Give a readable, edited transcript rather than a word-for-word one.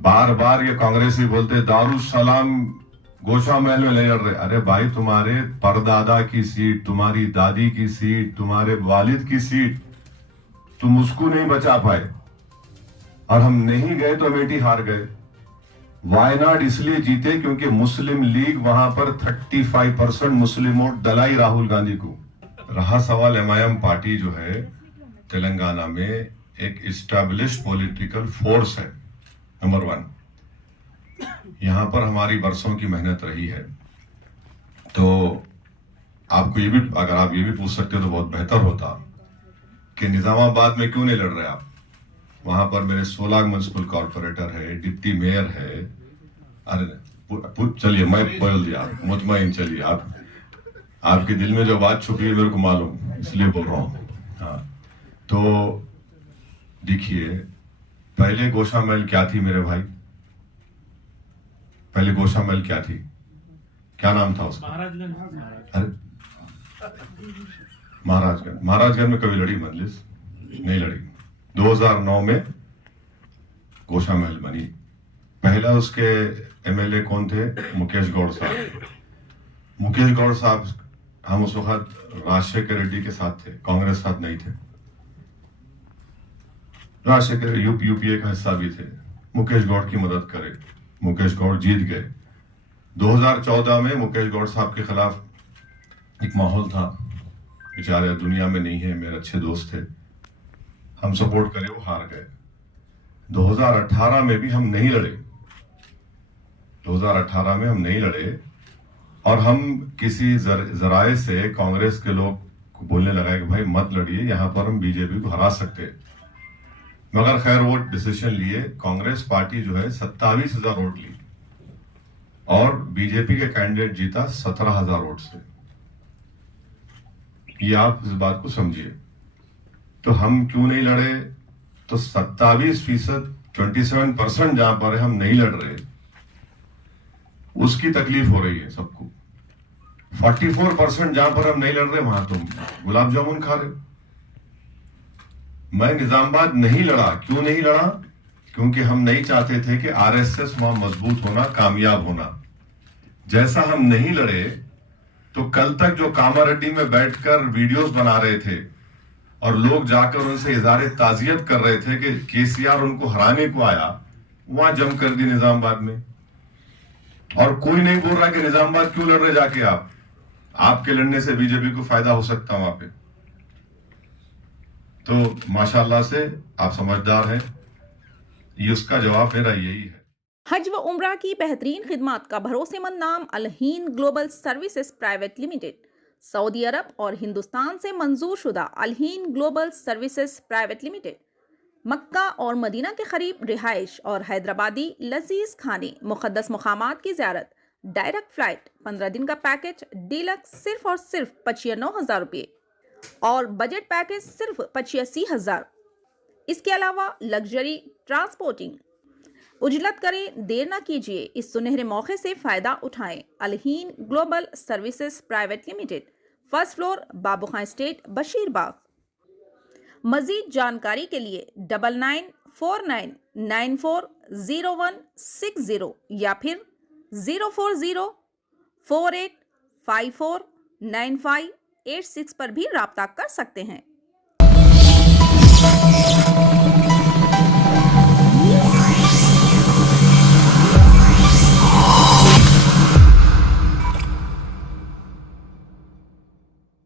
बार बार ये कांग्रेसी बोलते दारुसलाम गोशा महल में ले लड़ रहे। अरे भाई, तुम्हारे परदादा की सीट, तुम्हारी दादी की सीट, तुम्हारे वालिद की सीट, तुम उसको नहीं बचा पाए और हम नहीं गए तो अमेठी हार गए। वायनाड इसलिए जीते क्योंकि मुस्लिम लीग वहां पर 35% मुस्लिम वोट डलाई राहुल गांधी को। रहा सवाल एमआईएम पार्टी जो है तेलंगाना में एक इस्टेब्लिश्ड पॉलिटिकल फोर्स है, नंबर 1। यहां पर हमारी बरसों की मेहनत रही है। तो आपको ये भी, अगर आप ये भी पूछ सकते हो तो बहुत बेहतर होता कि निजामाबाद में क्यों नहीं लड़ रहे आप। वहां पर मेरे 16 म्युनिसिपल कॉर्पोरेटर है, डिप्टी मेयर है। अरे चलिए, मैं बोल दिया, मुतमईन चलिए। आपके दिल में जो बात छुपी है मेरे को मालूम, इसलिए बोल रहा हूं। हाँ, तो देखिए, पहले गोशा महल क्या थी मेरे भाई? पहले गोशा महल क्या थी? क्या नाम था उसका? अरे महाराजगंज में कभी लड़ी मजलिस? नहीं लड़ी। 2009 में गोशा महल बनी। पहला उसके एमएलए कौन थे? मुकेश गौड़ साहब। मुकेश गौड़ साहब, हम उस वक्त राजशेखर रेड्डी के साथ थे, कांग्रेस साथ नहीं थे। राजशेखर यूपीए का हिस्सा भी थे। मुकेश गौड़ की मदद करे, मुकेश गौड़ जीत गए। 2014 में मुकेश गौड़ साहब के खिलाफ एक माहौल था, बेचारे दुनिया में नहीं है, मेरे अच्छे दोस्त थे, हम सपोर्ट करे, वो हार गए। 2018 में भी हम नहीं लड़े। 2018 में हम नहीं लड़े और हम किसी जराए से कांग्रेस के लोग को बोलने लगा कि भाई मत लड़िए, यहां पर हम बीजेपी को हरा सकते हैं। मगर खैर वो डिसीजन लिए। कांग्रेस पार्टी जो है 27,000 वोट ली और बीजेपी के कैंडिडेट जीता 17,000 वोट से। ये आप इस बात को समझिए। तो हम क्यों नहीं लड़े? तो 27%, 27% जहां पर हम नहीं लड़ रहे, उसकी तकलीफ हो रही है सबको। 44% जहां पर हम नहीं लड़ रहे, वहां तुम गुलाब जामुन खा रहे। मैं निजामाबाद नहीं लड़ा। क्यों नहीं लड़ा? क्योंकि हम नहीं चाहते थे कि आरएसएस वहां मजबूत होना, कामयाब होना। जैसा हम नहीं लड़े तो कल तक जो कामारेड्डी में बैठकर वीडियोस बना रहे थे और लोग जाकर उनसे इज़हार ताजियत कर रहे थे कि केसीआर उनको हराने को आया, वहां जम कर दी निजामाबाद में। और कोई नहीं बोल रहा कि निजामाबाद क्यों लड़ रहे जाके आप। आपके लड़ने से बीजेपी को फायदा हो सकता वहां पे। तो माशाल्लाह से आप समझदार हैं। ये उसका जवाब मेरा यही है। हज व उम्रा की बेहतरीन खिदमत का भरोसेमंद नाम Alheen global services private limited. Saudi Arab और हिंदुस्तान से मंजूर शुदा Alheen global services private limited Makkah और मदीना के करीब रिहाइश और हैदराबादी लजीज खाने, मुक़द्दस मुकामात की ज़ियारत, डायरेक्ट फ्लाइट, 15 दिन का पैकेज डीलक्स सिर्फ और सिर्फ 95,000 रुपये और बजट पैकेज सिर्फ 85,000। इसके अलावा लग्जरी ट्रांसपोर्टिंग। उजलत करें, देर ना कीजिए, इस सुनहरे मौके से फ़ायदा उठाएं। Alheen global services private limited, first floor, Babu Khan estate, Bashirbagh. मज़ीद जानकारी के लिए 9949940160 या फिर 04048549586 पर भी राब्ता कर सकते हैं।